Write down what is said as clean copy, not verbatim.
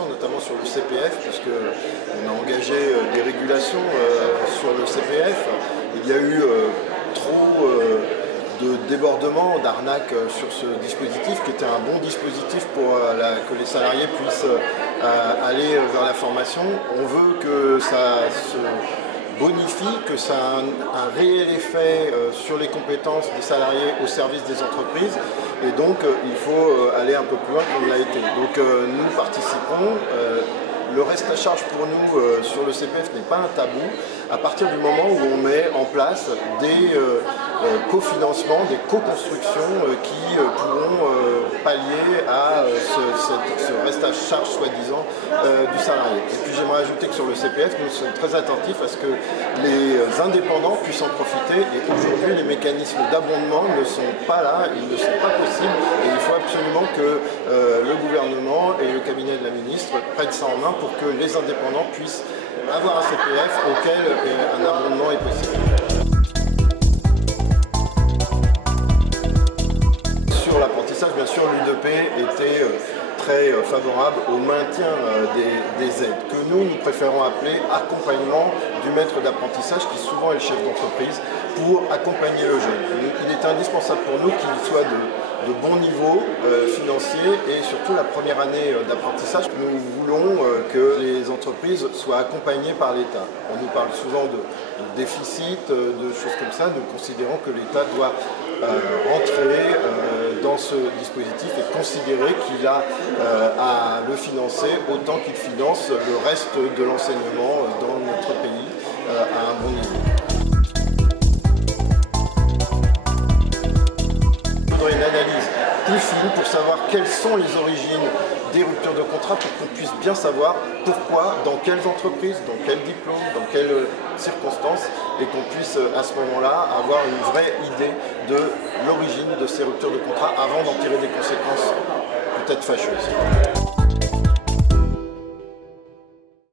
informations, notamment sur le CPF, puisqu'on a engagé des régulations sur le CPF. Il y a eu trop de débordements, d'arnaques sur ce dispositif, qui était un bon dispositif pour que les salariés puissent aller vers la formation. On veut que ça se bonifie, que ça a un réel effet sur les compétences des salariés au service des entreprises, et donc il faut aller un peu plus loin qu'on l'a été. Donc nous participerons. Le reste à charge pour nous sur le CPF n'est pas un tabou à partir du moment où on met en place des cofinancements, des co-constructions qui pourront pallier à ce reste à charge soi-disant du salarié. Et puis j'aimerais ajouter que sur le CPF, nous sommes très attentifs à ce que les indépendants puissent en profiter, et aujourd'hui les mécanismes d'abondement ne sont pas là, ils ne sont pas possibles, et il faut absolument que le gouvernement et le cabinet de la ministre prennent ça en main pour que les indépendants puissent avoir un CPF auquel un abondement est possible. Sur l'apprentissage, bien sûr, l'UDP était très favorable au maintien des aides, que nous préférons appeler accompagnement du maître d'apprentissage, qui souvent est le chef d'entreprise, pour accompagner le jeune. Il est indispensable pour nous qu'il soit de bon niveau financier, et surtout la première année d'apprentissage, nous voulons que les entreprises soient accompagnées par l'État. On nous parle souvent de déficit, de choses comme ça. Nous considérons que l'État doit entrer dans ce dispositif et considérer qu'il a à le financer autant qu'il finance le reste de l'enseignement dans notre pays à un bon niveau. Il faudrait une analyse plus fine pour savoir quelles sont les origines des ruptures de contrat, pour qu'on puisse bien savoir pourquoi, dans quelles entreprises, dans quels diplômes, dans quelles circonstances, et qu'on puisse à ce moment-là avoir une vraie idée de l'origine de ces ruptures de contrat avant d'en tirer des conséquences peut-être fâcheuses.